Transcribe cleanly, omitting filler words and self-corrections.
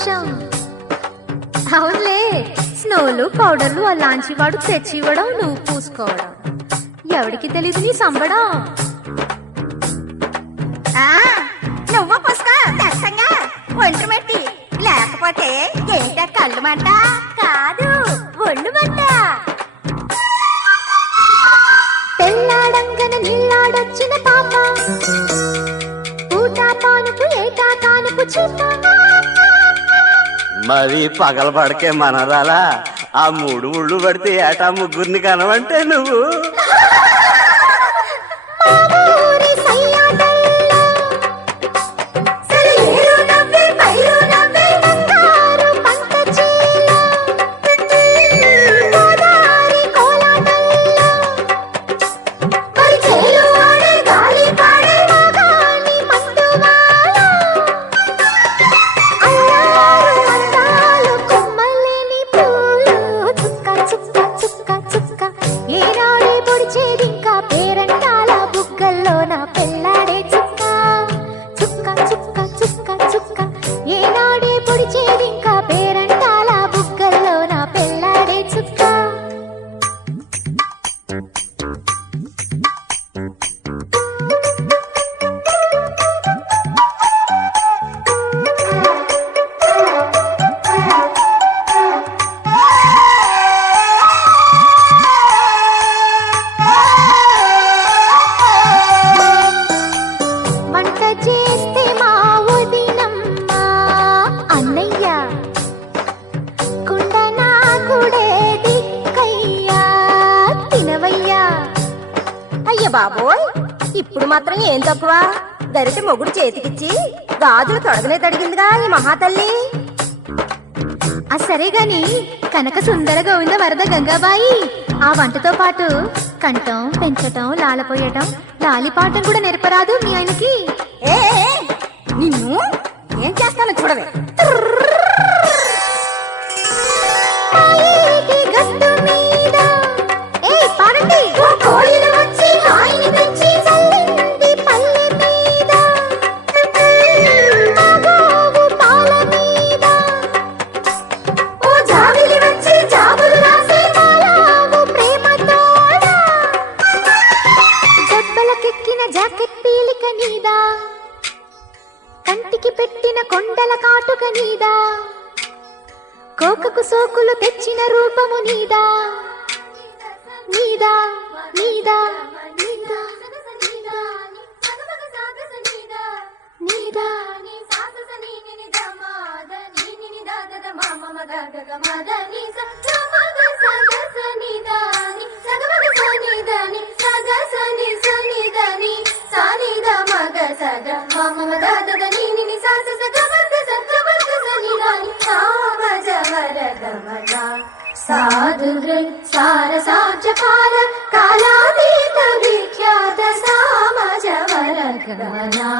సంతోషం. అవునులే, స్నోలు పౌడర్లు అలాంటి వాడు తెచ్చి ఇవ్వడం, నువ్వు పూసుకోవడం, ఎవడికి తెలీదు నీ సంబడం. నువ్వు పూసుకో దర్శంగా ఒంటి మట్టి, లేకపోతే ఏంట కళ్ళు మంట కాదు ఒళ్ళు మంట. పెళ్ళాడంగన నీళ్ళాడొచ్చిన పాప, ఊటా పానుపు ఏటా కానుపు చూప. మరి పగలబడకే మనరాలా, ఆ 3 ఊళ్ళు పడితే ఏటా ముగ్గురిని కనవంటే నువ్వు. బాబోయ్, ఇప్పుడు మాత్రం ఏం తక్కువ, గరిటె మొగుడు చేతికిచ్చి గాజులు తొడగనే తడిగిందిగా ఈ మహాతల్లి. సరే గాని కనక సుందర గోవింద వరద గంగాబాయి, ఆ వంటతో పాటు కంఠం పెంచటం, లాలపోయటం, లాలిపాటం కూడా నేర్పరాదు మీ ఆయనకి? నిన్ను ఏం చేస్తానో చూడవే. కంటికి పెట్టిన కొండల కాటుక నీదా, కోకకు సోకులు తెచ్చిన రూపము నీదా, నీదా నీదా నీదా నీదా. సాధుహృ సారసాచకార కాలాతీత విఖ్యాత సామజవర గమనా.